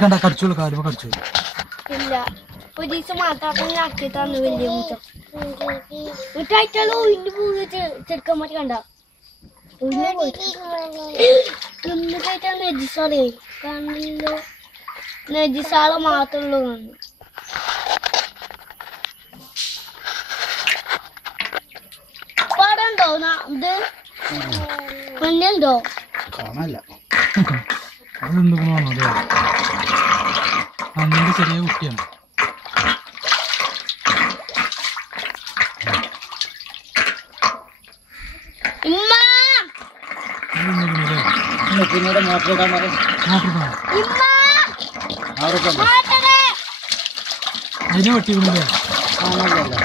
കണ്ട കടിച്ചോളൂ കാലുമ കടിച്ചോളൂ ഇല്ല ഒരു ദിവസം മാത്രം ആക്കി തന്നു വലിയ മുറ്റം മുറ്റായിട്ടുള്ള ഒഴിഞ്ഞു പോകുന്ന ചെറുക്കന്മാർ കണ്ട ഇന്നത്തെ നെജിസാളേ കണ്ണല്ലോ നെജിസാള് മാത്രമുള്ളൂ കണ്ടു പടണ്ടോ ഇത് മഞ്ഞുണ്ടോ കാണാനില്ല അതെന്തുകൊണ്ടോ അതെ അന്നിന്റെ ചെറിയ കുട്ടിയാണ് പിന്നീട് മോട്ടറിടാൻ പറയും അതിനെ വെട്ടിക്കൊണ്ടില്ലേ കാണാനില്ലല്ലോ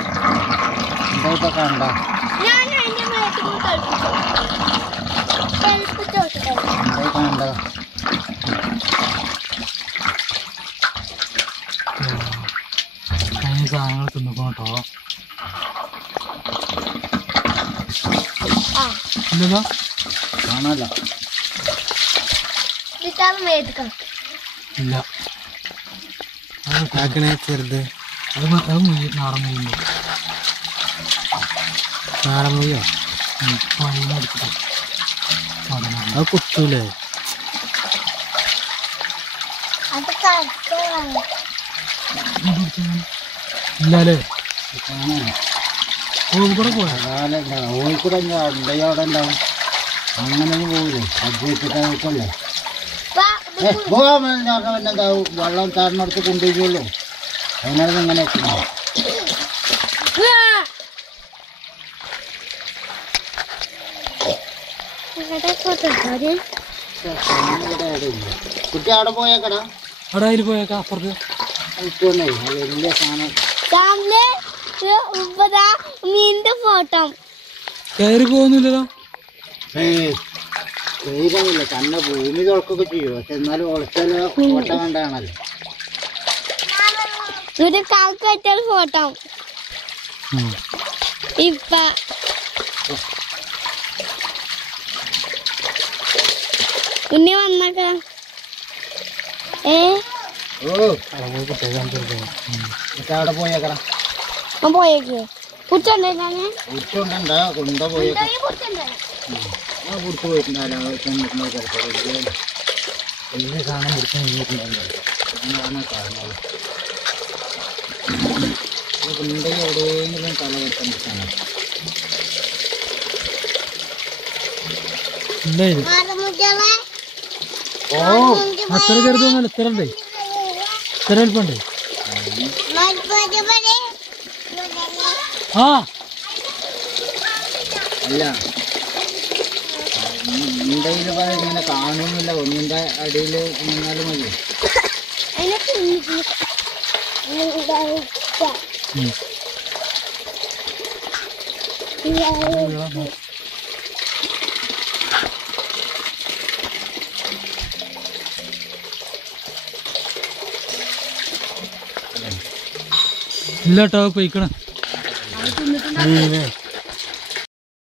എന്താ ഇപ്പൊ കണ്ട കണ്ട അതിന് സാധനങ്ങൾ തിന്നിക്കോട്ടോ ഇല്ലല്ലോ കാണാനല്ല ഇല്ല ആക്കണേ ചെറുത് അത് നാടൻ മീനുണ്ട് നാടൻ മൊയ്യോ മീനെടുത്തിട്ട് അത് കുത്തൂലേ ഇല്ലല്ലേ കാണാനില്ല കോഴിക്കോട് പോയാ കോഴിക്കൂടെ അവിടെ ഉണ്ടാവും അങ്ങനെ പോകില്ലേ അത് വെച്ചിട്ടല്ലേ പോകാൻ എന്താവും വെള്ളം താറിനടുത്ത് കൊണ്ടുപോയുള്ളൂ അതിനാണ് ഇങ്ങനെ വെക്കുന്നത് കുട്ടി അവിടെ പോയേക്കടാ അവിടെ അതിൽ പോയേക്കാം അപ്പുറത്ത് വലിയ സാധനം മീനിന്റെ ഫോട്ടോ കയറി പോകുന്നില്ലല്ലോ ശരീരമില്ല തന്നെ ഭൂമി തുറക്കൊക്കെ ചെയ്യും പക്ഷെ എന്നാലും ഉളച്ചാല് ഫോട്ടോ കണ്ടാണല്ലോ ഒരു കാക്ക് വെച്ചാൽ ഫോട്ടോ ഇപ്പ ഉണ്ണി വന്നക്ക അവിടെ പോയേക്കടാ പോയേക്ക് കുച്ചുണ്ടായി ഉച്ചുണ്ടാ കൊണ്ട പോയേക്ക കൊടുത്തു പോയിട്ടുണ്ടല്ലോ വലിയ സാധനം കൊടുത്ത് നിന്നിട്ടുണ്ടല്ലോ കാണുന്നത് കുണ്ട എവിടെയെങ്കിലും തല വെക്കാൻ പറ്റാണ് ഓ അത്ര ചെറുതൊന്നുമല്ല ഇത്ര ഉണ്ടേ ഇത്ര എളുപ്പണ്ടേ ആ അല്ല കുണ്ടയിൽ ഇങ്ങനെ കാണുന്നില്ല ഒന്നിന്റെ അടിയിൽ നിന്നാലും മതി ഇല്ല കേട്ടോ പോയിക്കണേ